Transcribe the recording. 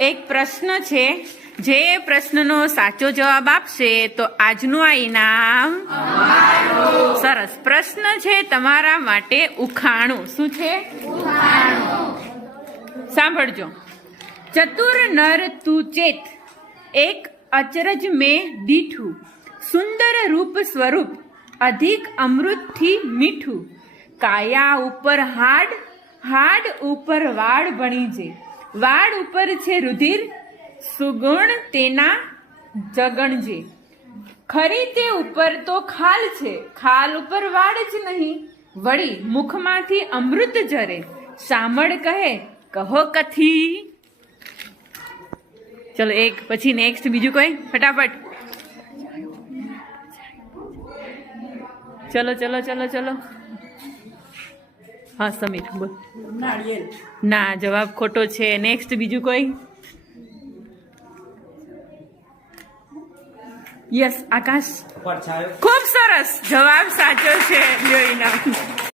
એક પ્રશ્ન છે, જે પ્રશ્નનો સાચો જવાબ આપશે તો આજનું આ ઇનામ સરસ. પ્રશ્ન છે તમારા માટે ઉખાણું. શું છે? સાંભળજો. ચતુર નર તું ચેત, એક અચરજ મેં દીઠું, સુંદર રૂપ સ્વરૂપ અધિક અમૃતથી મીઠું, કાયા ઉપર હાડ, હાડ ઉપર વાળ બનીજે, વાળ ઉપર છે રુધિર, સુગુણ તેના જગણજે, ખરી તે ઉપર તો ખાલ છે, ખાલ ઉપર વાળ જ નહીં, વળી મુખમાંથી અમૃત ઝરે, સામળ કહે કહો કથી. ચલો એક પછી નેક્સ્ટ બીજું કોઈ ફટાફટ. ચલો ચલો ચલો ચલો. હા સમીર બોલ. ના, જવાબ ખોટો છે. નેક્સ્ટ બીજું કોઈ. યસ આકાશ. ખૂબ સરસ, જવાબ સાચો છે. લ્યો ઇનામ.